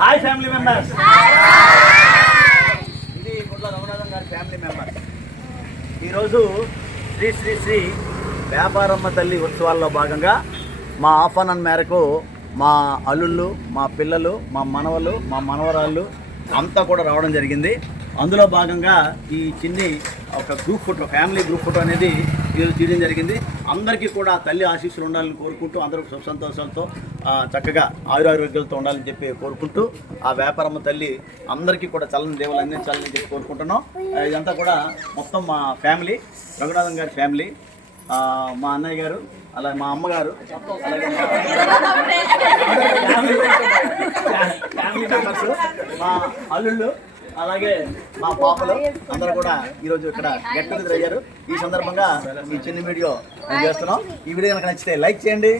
Hi family members, ఇది గుడ్ల రఘునాథం గారి ఫ్యామిలీ మెంబర్స్. ఈరోజు శ్రీ శ్రీ శ్రీ వ్యాపారమ్మ తల్లి ఉత్సవాల్లో భాగంగా మా ఆహ్వానం మేరకు మా అల్లుళ్ళు, మా పిల్లలు, మా మనవలు, మా మనవరాళ్ళు అంతా కూడా రావడం జరిగింది. అందులో భాగంగా ఈ చిన్ని ఒక group photo, family group photo అనేది ఈరోజు తీయడం జరిగింది. అందరికీ కూడా తల్లి ఆశీస్సులు ఉండాలని కోరుకుంటూ, అందరూ సుఖ సంతోషాలతో చక్కగా ఆయురారోగ్యాలతో ఉండాలని చెప్పి కోరుకుంటూ, ఆ వ్యాపారమ్మ తల్లి అందరికీ కూడా చల్లని దేవులు అందించాలని చెప్పి కోరుకుంటున్నాం. ఇదంతా కూడా మొత్తం మా ఫ్యామిలీ, రఘునాథం గారి ఫ్యామిలీ, మా అన్నయ్య గారు, అలాగే మా అమ్మగారు, అలాగే ఫ్యామిలీ మెంబర్స్, మా అల్లుళ్ళు, అలాగే మా పాపలు అందరూ కూడా ఈరోజు ఇక్కడ గెట్ టుగెదర్ అయ్యారు. ఈ సందర్భంగా ఈ చిన్న వీడియో నేను చేస్తున్నాం. ఈ వీడియో కనుక నచ్చితే లైక్ చేయండి.